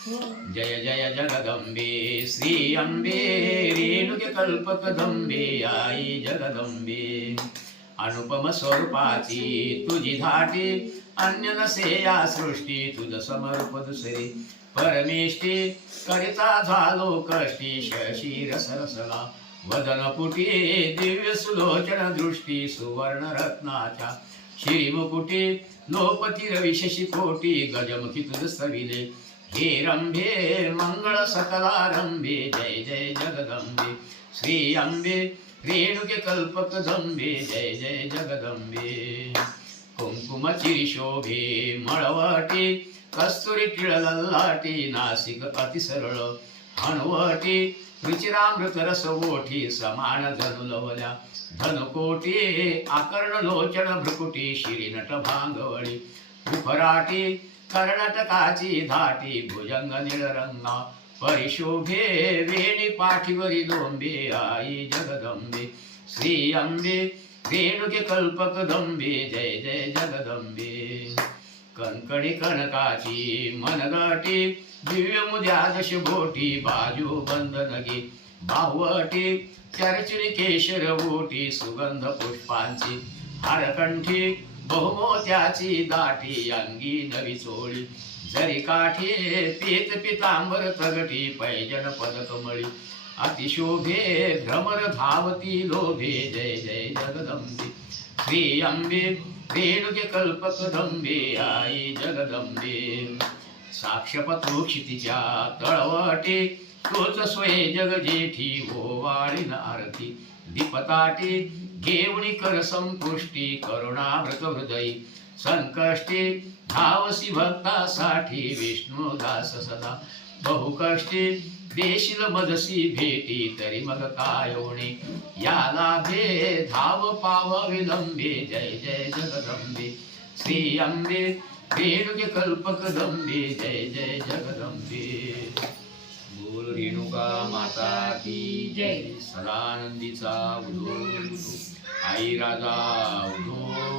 जय जय जगदंबे श्री अंबे रेणुके कल्पकदंबे आई जगदंबे. अनुपम स्वरूपाची तुझी धाटी अन्य नसे या सृष्टी तुझ समरूप दुसरी परमेष्टी करिता झालो कष्टी शशी रसरसला वदन पुटी दिव्य सुलोचन दृष्टी सुवर्ण रत्नाच्या श्रीमुकुटी लोपती रविशशी कोटी गजमुखी तुझ सविले. हे रंभे मंगळ सकलारंभे जय जय जगदंबे श्री अंबे रेणुके कल्पक दंबे जय जय जगदंबे कुंकुम चिरिशोभे मळवटी कस्तुरी टिळलल्लाटी नासिक अति सरळ हणवटी रुचिरामृत रस ओठी समान जनु लवल्या धनकोटी आकर्ण लोचन भ्रुकुटी शिरी नट कर्नाटकाची धाटी भुजंग निळरंगा परिशोभे वेणी पाठीवरी दोंबे आई जगदंबे श्री अंबे रेणुके कल्पक दंबे जय जय जगदंबे. कणकणी कणकाची मनगटी दिव्य मुद्यादश बोटी बाजू बंधनगी बावटी चर्चिनी केशर ओटी सुगंध पुष्पांची हरकंठी बहुमोत्याची दाटी अंगी नवी चोळी जरी काठी पीत पितांबर तगटी पैजन पदकमळी अतिशोभे भ्रमर धावती लोभे जय जय जगदंबे. श्री अंबे रेणुके कल्पक दंबे आई जगदंबे. साक्षपत्रोक्षितीच्या तळवटी तोच स्वये जग जेठी ओवाळीन आरती दीपताटी घेवणी कर संपुष्टी करुणामृत हृदयी संकष्टी धावसी भक्तासाठी विष्णुदास सदा बहुकष्टी देशील मदसी भेटी तरी मग काय याला भे धाव पाव विलंबे जय जय जगदंबे श्री अंबे रेणुके कल्पक दंबे जय जय जगदंबे. तुका माता की जय. सदानंदीचा उदो. आई राजा उदो.